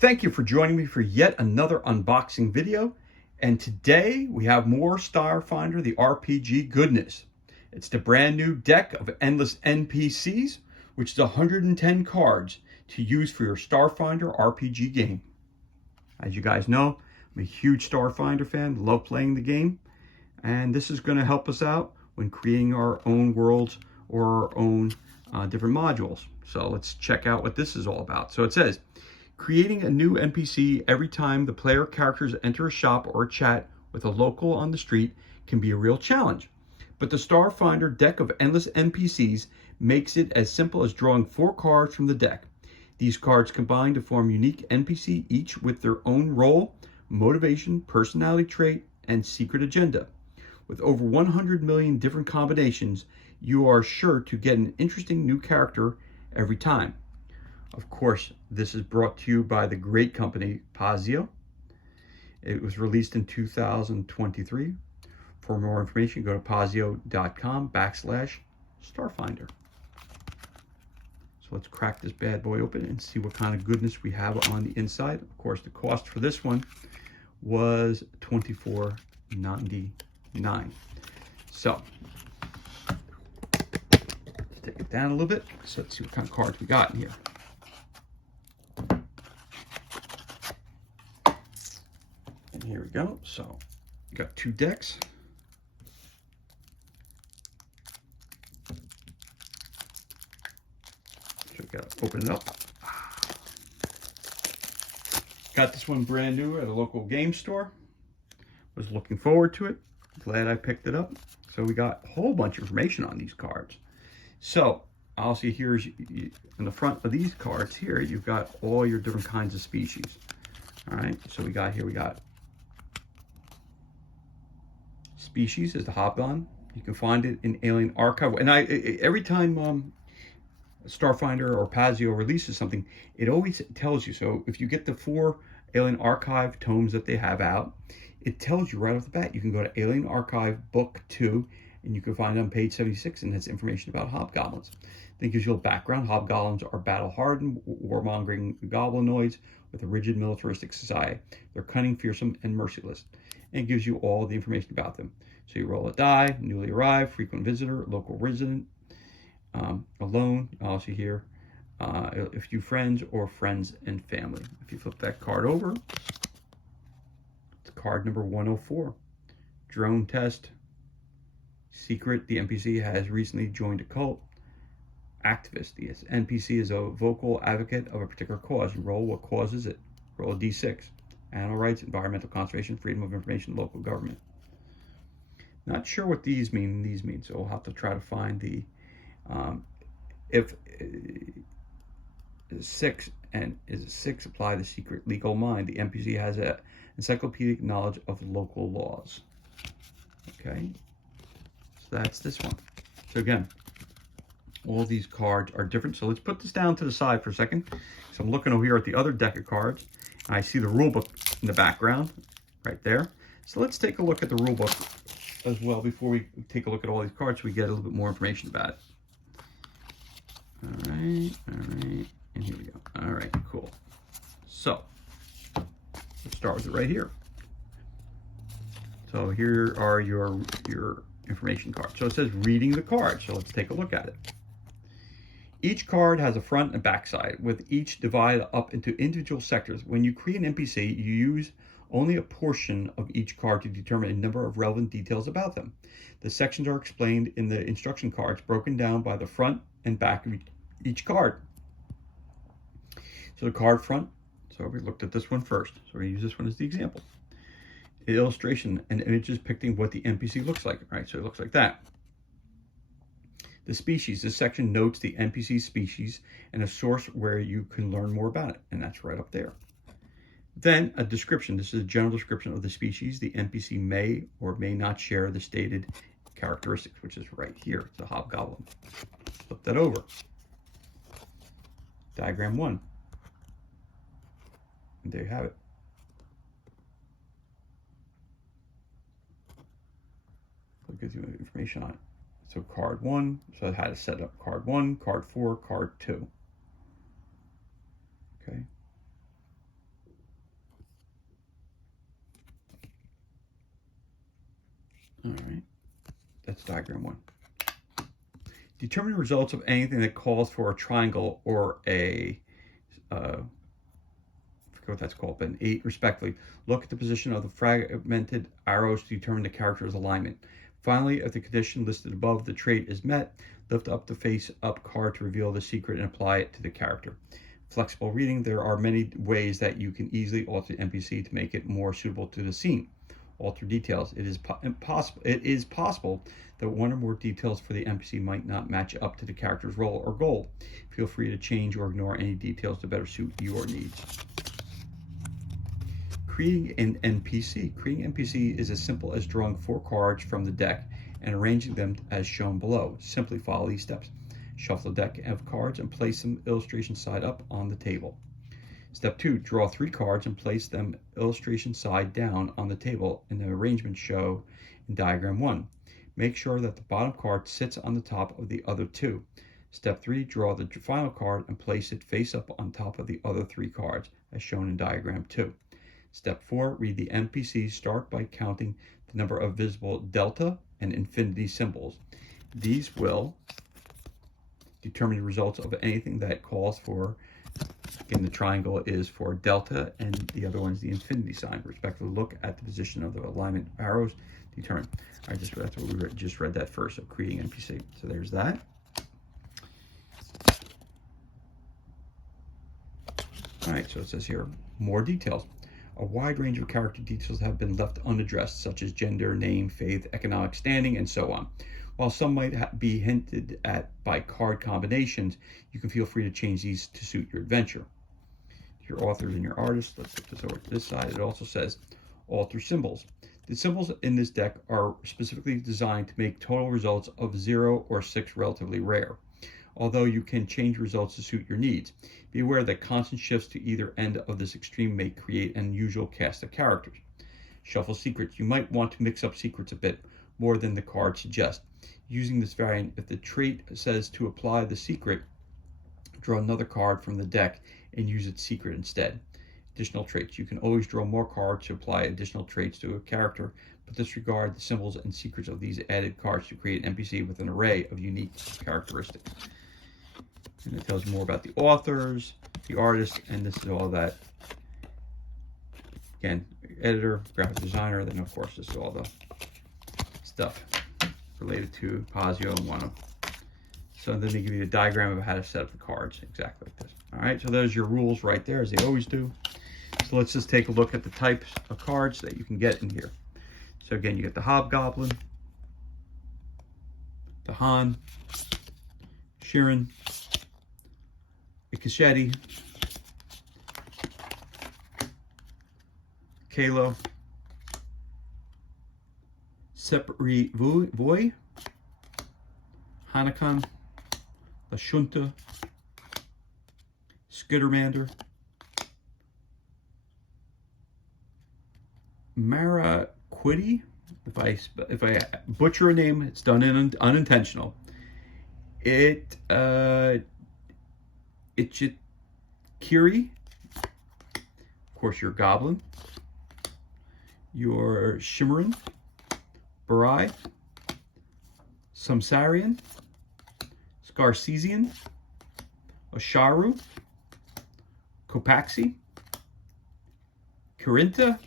Thank you for joining me for yet another unboxing video. And today we have more Starfinder, the RPG goodness. It's the brand new deck of endless NPCs, which is 110 cards to use for your Starfinder RPG game. As you guys know, I'm a huge Starfinder fan, love playing the game. And this is going to help us out when creating our own worlds or our own different modules. So let's check out what this is all about. So it says, creating a new NPC every time the player characters enter a shop or a chat with a local on the street can be a real challenge. But the Starfinder deck of endless NPCs makes it as simple as drawing 4 cards from the deck. These cards combine to form unique NPC, each with their own role, motivation, personality trait, and secret agenda. With over 100 million different combinations, you are sure to get an interesting new character every time. Of course, this is brought to you by the great company Pazio. It was released in 2023. For more information, go to pazio.com/Starfinder. So let's crack this bad boy open and see what kind of goodness we have on the inside. Of course, the cost for this one was $24.99. So let's take it down a little bit. So let's see what kind of cards we got in here. And here we go. So we got 2 decks. So we got to open it up. Got this one brand new at a local game store. Was looking forward to it. Glad I picked it up. So we got a whole bunch of information on these cards. So I'll see here's in the front of these cards here, you've got all your different kinds of species. All right, so we got species is the hobgoblin. You can find it in Alien Archive. And every time Starfinder or Pazio releases something, it always tells you. So if you get the 4 Alien Archive tomes that they have out, it tells you right off the bat. You can go to Alien Archive Book 2, and you can find it on page 76, and it's information about hobgoblins. Then it gives you a background. Hobgoblins are battle-hardened, warmongering goblinoids with a rigid militaristic society. They're cunning, fearsome, and merciless. And it gives you all the information about them. So you roll a die, newly arrived, frequent visitor, local resident, alone, also here, a few friends or friends and family. If you flip that card over, it's card number 104. Drone test. Secret, the NPC has recently joined a cult. Activist, the NPC is a vocal advocate of a particular cause. You roll what causes it. Roll a d6. Animal rights, environmental conservation, freedom of information, local government. Not sure what these mean. So we'll have to try to find the if 6 and is a 6 apply the secret legal mind. The NPC has an encyclopedic knowledge of local laws. Okay, so that's this one. So again, all these cards are different. So let's put this down to the side for a second. So I'm looking over here at the other deck of cards. I see the rule book in the background right there. So let's take a look at the rule book as well before we take a look at all these cards so we get a little bit more information about it. All right, and here we go. All right, cool. So let's start with it right here. So here are your information cards. So it says reading the card. So let's take a look at it. Each card has a front and back side, with each divided up into individual sectors. When you create an NPC, you use only a portion of each card to determine a number of relevant details about them. The sections are explained in the instruction cards, broken down by the front and back of each card. So the card front, so we looked at this one first. So we use this one as the example. An illustration and images depicting what the NPC looks like, right? So it looks like that. The species, this section notes the NPC species and a source where you can learn more about it, and that's right up there. Then a description. This is a general description of the species. The NPC may or may not share the stated characteristics, which is right here. It's a hobgoblin. Flip that over. Diagram 1. And there you have it. It gives you information on it. So card 1, so how to set up card 1, card 4, card 2. Okay. That's diagram 1. Determine the results of anything that calls for a triangle or a, I forget what that's called, but an 8 respectively. Look at the position of the fragmented arrows to determine the character's alignment. Finally, if the condition listed above the trait is met, lift up the face-up card to reveal the secret and apply it to the character. Flexible reading. There are many ways that you can easily alter the NPC to make it more suitable to the scene. Alter details. It is possible that one or more details for the NPC might not match up to the character's role or goal. Feel free to change or ignore any details to better suit your needs. Creating an NPC. Creating an NPC is as simple as drawing 4 cards from the deck and arranging them as shown below. Simply follow these steps. Shuffle the deck of cards and place them illustration side up on the table. Step 2, draw 3 cards and place them illustration side down on the table in the arrangement shown in diagram 1. Make sure that the bottom card sits on the top of the other 2. Step 3, draw the final card and place it face up on top of the other 3 cards as shown in diagram 2. Step 4, read the NPC. Start by counting the number of visible delta and infinity symbols. These will determine the results of anything that calls for. Again, the triangle is for delta, and the other one is the infinity sign. Respectively, look at the position of the alignment arrows. Determine. That's what we just read that first. So creating NPC. So there's that. All right. So it says here more details. A wide range of character details have been left unaddressed, such as gender, name, faith, economic standing, and so on. While some might be hinted at by card combinations, you can feel free to change these to suit your adventure. Your authors and your artists. Let's put this over to this side. It also says alter symbols. The symbols in this deck are specifically designed to make total results of 0 or 6 relatively rare, although you can change results to suit your needs. Be aware that constant shifts to either end of this extreme may create an unusual cast of characters. Shuffle secrets. You might want to mix up secrets a bit more than the card suggests. Using this variant, if the trait says to apply the secret, draw another card from the deck and use its secret instead. Additional traits. You can always draw more cards to apply additional traits to a character, but disregard the symbols and secrets of these added cards to create an NPC with an array of unique characteristics. And it tells you more about the authors, the artists, and this is all that. Again, editor, graphic designer, then of course this is all the stuff related to Pazio and one of. So then they give you a diagram of how to set up the cards exactly like this. All right, so there's your rules right there, as they always do. So let's just take a look at the types of cards that you can get in here. So again, you get the Hobgoblin, the Han, Sheeran, the Cachetti, Kalo, Sepri Voy, Hanakan, La Shunta, Skittermander, Maraquiti. If I butcher a name, it's done unintentional. Itchikiri, of course, your Goblin, your Shimmerin, Barai, Samsarian, Scarcesian, Osharu, Copaxi, Corinta,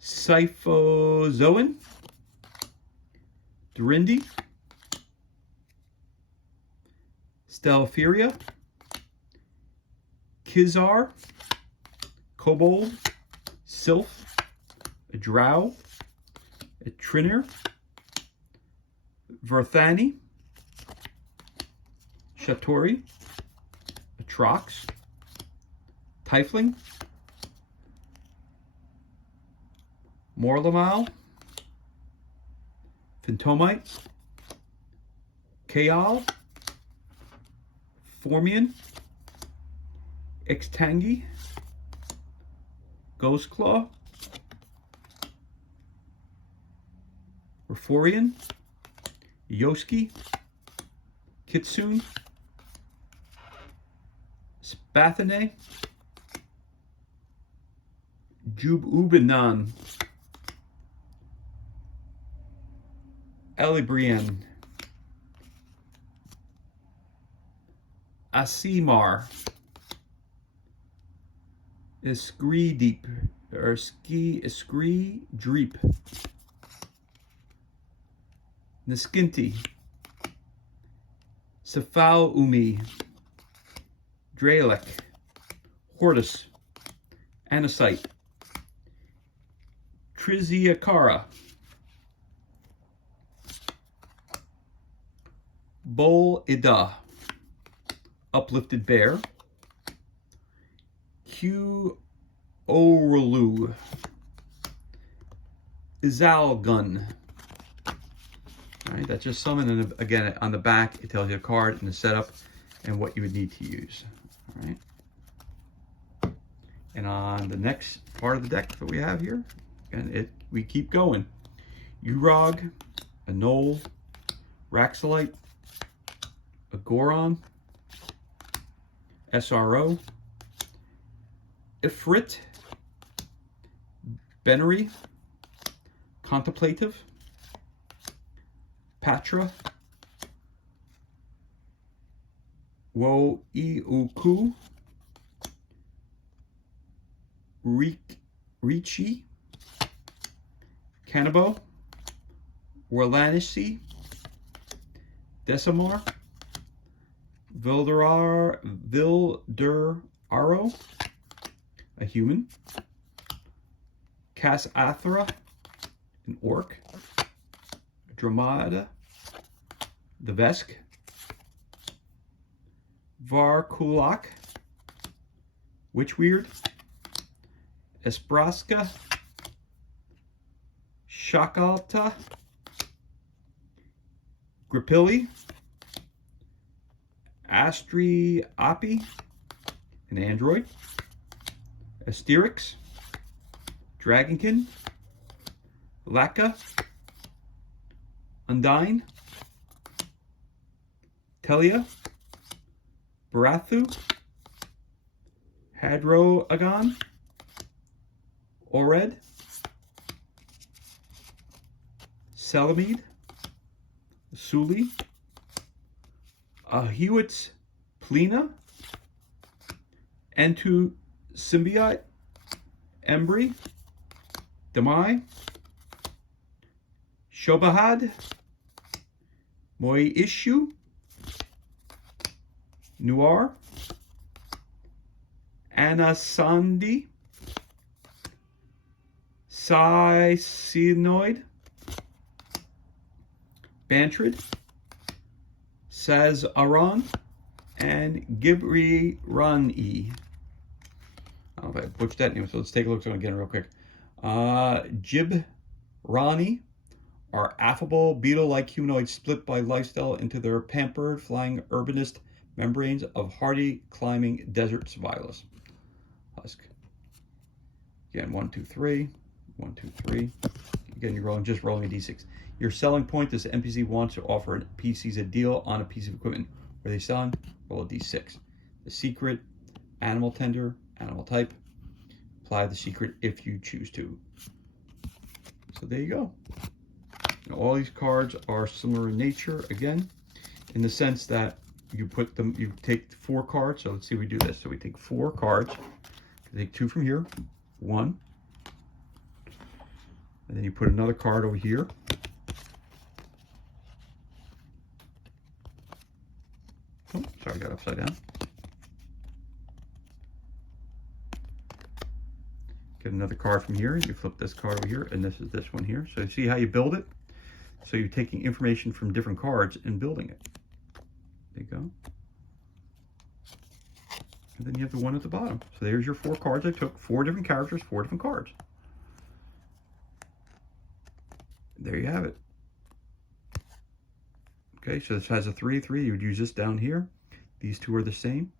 Syphozoan, Dorindi, Stelferia, Kizar, Kobold, Sylph, a Drow, a Trinner, Verthani, Shatori, a Trox, Tifling, Morlamal, Phantomite, Kaal, Formian, Xtangi, Ghostclaw, Reforian, Yoski, Kitsune, Spathane, Jububanan, Elibrian, Asimar, Iskri Deep, or Iskri Dreep, Niskinti, Sefal Umi, Dralek, Hortus, Anasite, Triziakara, Bol Ida, Uplifted Bear, Q Orulu, Izalgun. All right, that's just some, and then again on the back it tells you the card and the setup and what you would need to use. All right, and on the next part of the deck that we have here, and we keep going. Urog, a Knoll, Raxolite, a Goron, SRO, Ifrit, Benery, Contemplative, Patra, Wo Iuku, Richi, Cannabo, Warlanisi, Decimar, Vilderaro, a human, Casathra, an orc, Dramada, the Vesk, Varkulak, Witchweird, Espraska, Shakalta, Gripilli, Astri Api, an android, Asterix, Dragonkin, Laka, Undine, Telia, Barathu, Hadroagon, Ored, Selamide, Suli, Hewitt's Plena, Entu Symbiote, Embry, Demai, Shobahad, Moishu, Noir, Anasandi, Sisinoid, Bantrid, Sazaron, and Gibrani. I don't know if I butchered that name, so let's take a look again real quick. Gibrani are affable, beetle-like humanoids split by lifestyle into their pampered, flying urbanist membranes of hardy, climbing desert survivalists. Husk. Again, 1, 2, 3. 1, 2, 3. Again, you're just rolling a d6. Your selling point is the NPC wants to offer PCs a deal on a piece of equipment. Where they selling? Roll a d6. The secret, animal tender, animal type. Apply the secret if you choose to. So there you go. Now, all these cards are similar in nature, again, in the sense that you put them, you take 4 cards. So let's see if we do this. So we take 4 cards. Take 2 from here. 1. And then you put another card over here. Oh, sorry, I got upside down. Get another card from here. You flip this card over here, and this is this one here. So you see how you build it? So you're taking information from different cards and building it. There you go. And then you have the one at the bottom. So there's your 4 cards I took. 4 different characters, 4 different cards. There you have it. Okay, so this has a 3, 3. You would use this down here. These 2 are the same.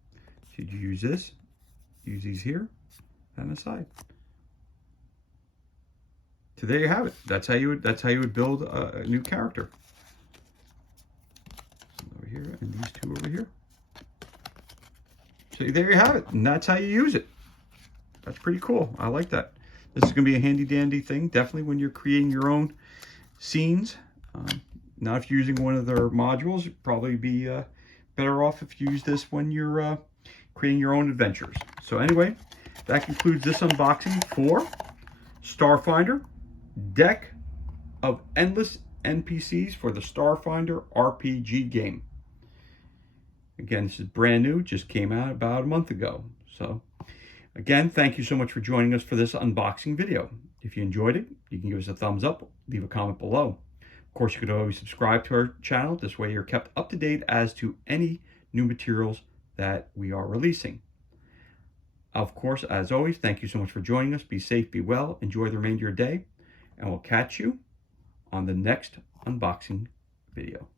So you use this, use these here, and the side. So there you have it. That's how you would build a new character. Over here, and these 2 over here. So there you have it, and that's how you use it. That's pretty cool. I like that. This is going to be a handy dandy thing, definitely when you're creating your own scenes. Not if you're using one of their modules. You'd probably be better off if you use this when you're creating your own adventures. So anyway, that concludes this unboxing for Starfinder, Deck of Endless NPCs for the Starfinder RPG game. Again, this is brand new, just came out about a month ago. So again, thank you so much for joining us for this unboxing video. If you enjoyed it, you can give us a thumbs up, leave a comment below. Of course, you could always subscribe to our channel. This way you're kept up to date as to any new materials that we are releasing. Of course, as always, thank you so much for joining us. Be safe, be well, enjoy the remainder of your day, and we'll catch you on the next unboxing video.